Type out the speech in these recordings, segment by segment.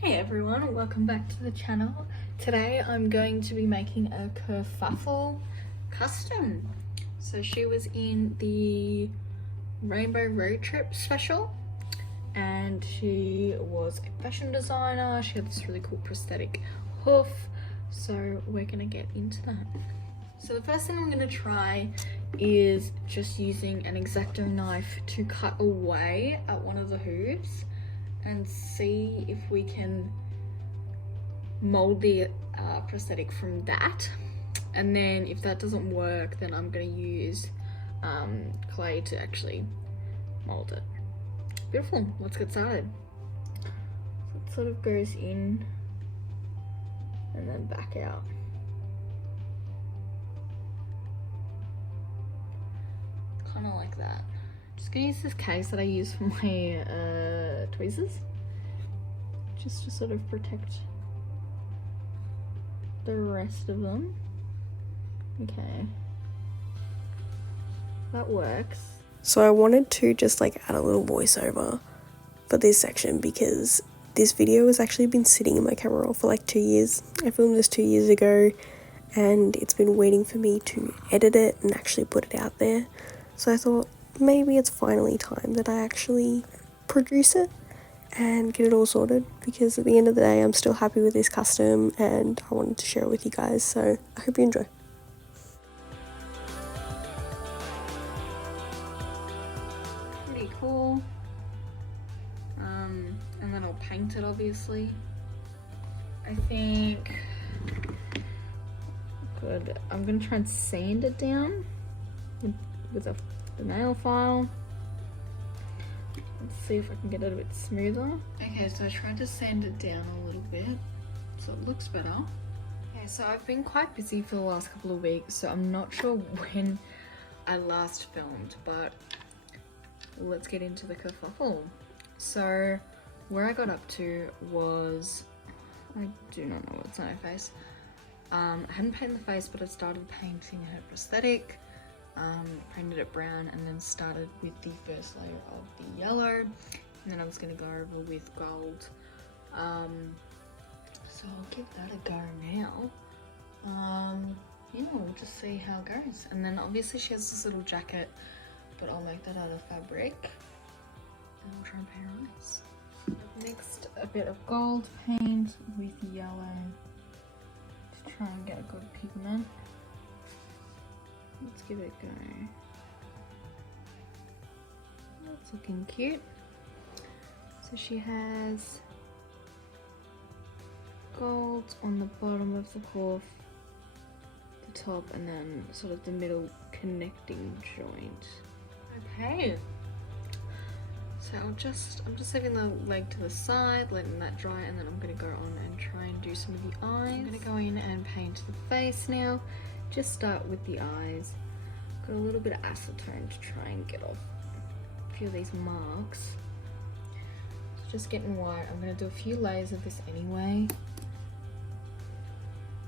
Hey everyone, welcome back to the channel. Today I'm going to be making a Kerfuffle custom. So she was in the Rainbow Road Trip special and she was a fashion designer. She had this really cool prosthetic hoof. So we're gonna get into that. So the first thing I'm gonna try is just using an X-Acto knife to cut away at one of the hooves and see if we can mold the prosthetic from that. And then if that doesn't work, then I'm going to use clay to actually mold it. Beautiful, let's get started. So it sort of goes in and then back out. Kind of like that. Just gonna use this case that I use for my tweezers, just to sort of protect the rest of them. Okay, that works. So I wanted to just like add a little voiceover for this section because this video has actually been sitting in my camera roll for like 2 years. I filmed this 2 years ago and it's been waiting for me to edit it and actually put it out there. So I thought maybe it's finally time that I actually produce it and get it all sorted, because at the end of the day I'm still happy with this custom and I wanted to share it with you guys, so I hope you enjoy. Pretty cool. And then I'll paint it, obviously. I think good. I'm gonna try and sand it down with the nail file. Let's see if I can get it a bit smoother. Okay, so I tried to sand it down a little bit so it looks better. Okay, so I've been quite busy for the last couple of weeks, so I'm not sure when I last filmed, but let's get into the kerfuffle. So where I got up to was, I do not know what's on her face. I hadn't painted the face, but I started painting her prosthetic. Painted it brown and then started with the first layer of the yellow, and then I was going to go over with gold. So I'll give that a go now. Yeah, we'll just see how it goes. And then obviously she has this little jacket, but I'll make that out of fabric and I'll try and paint her eyes. I've mixed a bit of gold paint with yellow to try and get a good pigment. Let's give it a go. That's looking cute. So she has gold on the bottom of the hoof, the top, and then sort of the middle connecting joint. Okay. So I'm just leaving the leg to the side, letting that dry, and then I'm gonna go on and try and do some of the eyes. I'm gonna go in and paint the face now. Just start with the eyes. Got a little bit of acetone to try and get off a few of these marks. So just getting white. I'm going to do a few layers of this anyway,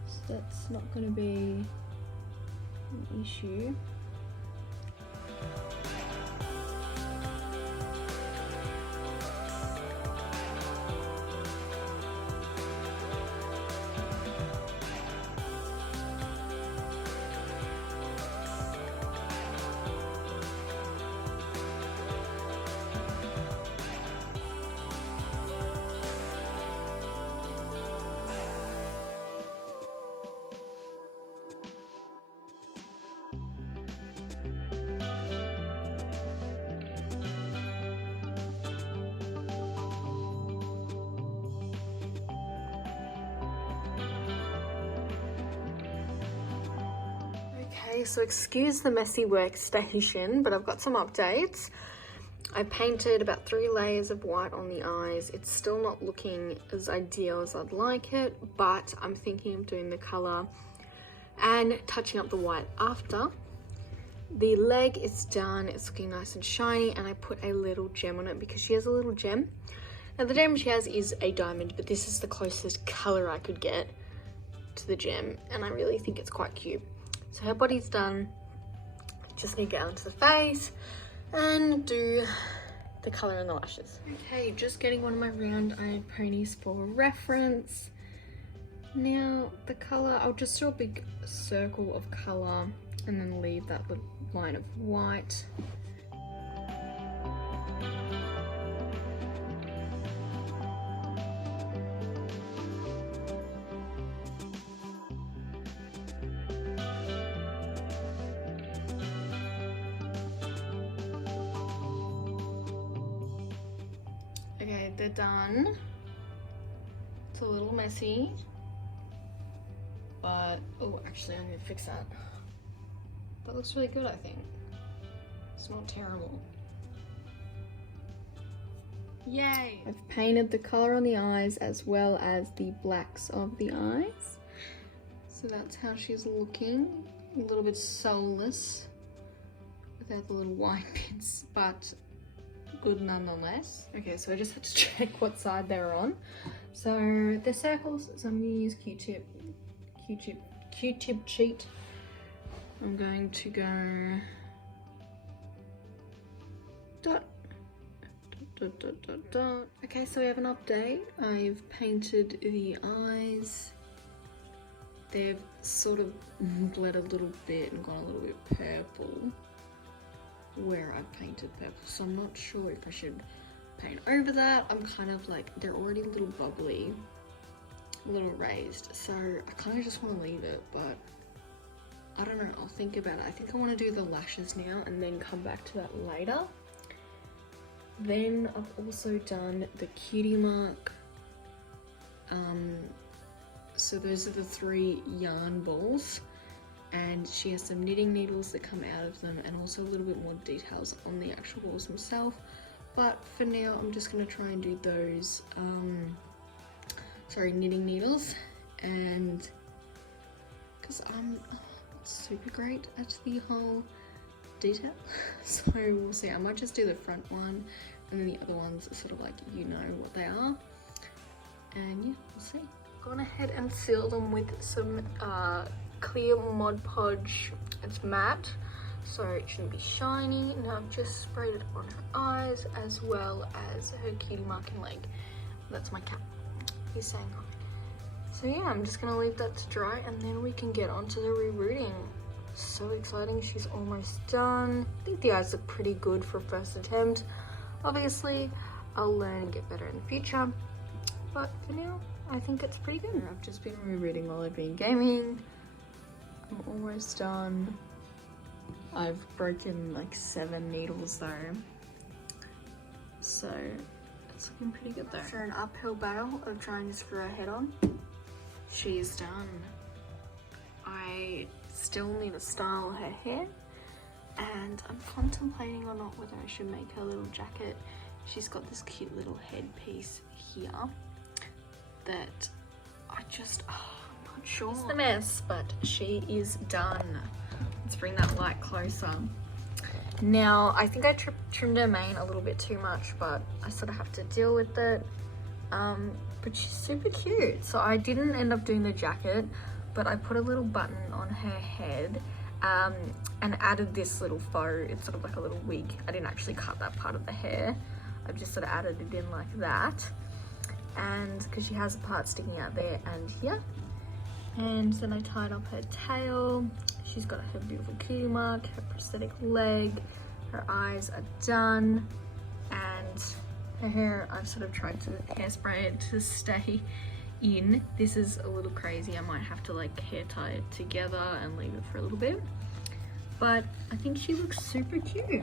so that's not going to be an issue. Okay, so excuse the messy workstation, but I've got some updates. I painted about 3 layers of white on the eyes. It's still not looking as ideal as I'd like it, but I'm thinking of doing the color and touching up the white after. The leg is done, it's looking nice and shiny, and I put a little gem on it because she has a little gem. Now the gem she has is a diamond, but this is the closest color I could get to the gem, and I really think it's quite cute. So her body's done. Just need to get onto the face and do the colour in the lashes. Okay, just getting one of my round eyed ponies for reference. Now the colour, I'll just do a big circle of colour and then leave that little line of white. Okay, they're done. It's a little messy, but oh, actually I'm gonna fix that. That looks really good, I think. It's not terrible. Yay! I've painted the color on the eyes as well as the blacks of the eyes. So that's how she's looking. A little bit soulless without the little white bits, but good nonetheless. Okay, so I just had to check what side they're on. So they're circles, so I'm gonna use Q-tip cheat. I'm going to go dot, dot, dot, dot, dot. Okay, so we have an update. I've painted the eyes. They've sort of bled a little bit and gone a little bit purple where I painted purple, so I'm not sure if I should paint over that. I'm kind of like, they're already a little bubbly, a little raised, so I kind of just want to leave it, but I don't know, I'll think about it. I think I want to do the lashes now and then come back to that later. Then I've also done the cutie mark. So those are the 3 yarn balls, and she has some knitting needles that come out of them and also a little bit more details on the actual balls themselves. But for now, I'm just going to try and do those, knitting needles, and because I'm not super great at the whole detail, so we'll see. I might just do the front one, and then the other ones are sort of like, you know what they are, and yeah, we'll see. Gone ahead and sealed them with some clear Mod Podge. It's matte, so it shouldn't be shiny. Now I've just sprayed it on her eyes as well as her cutie marking leg. That's my cat. He's saying hi. So yeah, I'm just gonna leave that to dry and then we can get on to the rerouting. So exciting, she's almost done. I think the eyes look pretty good for first attempt. Obviously, I'll learn and get better in the future, but for now, I think it's pretty good. I've just been rerouting while I've been gaming. I'm almost done. I've broken like 7 needles though, so it's looking pretty good though. After an uphill battle of trying to screw her head on, she's done. I still need to style her hair, and I'm contemplating or not whether I should make her a little jacket. She's got this cute little headpiece here that I'm not sure. It's the mess, but she is done. Let's bring that light closer. Now, I think I trimmed her mane a little bit too much, but I sort of have to deal with it. But she's super cute. So I didn't end up doing the jacket, but I put a little button on her head and added this little faux. It's sort of like a little wig. I didn't actually cut that part of the hair. I've just sort of added it in like that. And because she has a part sticking out there and here. And then I tied up her tail. She's got her beautiful cutie mark, her prosthetic leg, her eyes are done, and her hair, I've sort of tried to hairspray it to stay in. This is a little crazy. I might have to like hair tie it together and leave it for a little bit, but I think she looks super cute.